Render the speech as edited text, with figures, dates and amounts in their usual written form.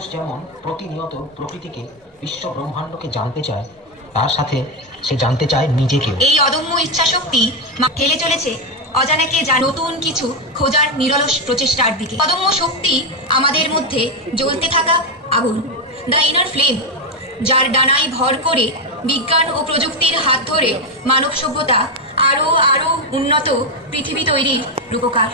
মানুষ যেমন প্রতিনিয়ত প্রকৃতিকে, বিশ্ব ব্রহ্মাণ্ডকে জানতে চায়, তার সাথে সে জানতে চায় নিজেকেও। এই অদম্য ইচ্ছাশক্তি ঠেলে চলেছে অজানাকে যা নতুন কিছু খোঁজার নিরলস প্রচেষ্টার দিকে। অদম্য শক্তি আমাদের মধ্যে জ্বলতে থাকা আগুন, দ্য ইনার ফ্লেম, যার ডানায় ভর করে বিজ্ঞান ও প্রযুক্তির হাত ধরে মানব সভ্যতা আরো উন্নত পৃথিবী তৈরির রূপকার।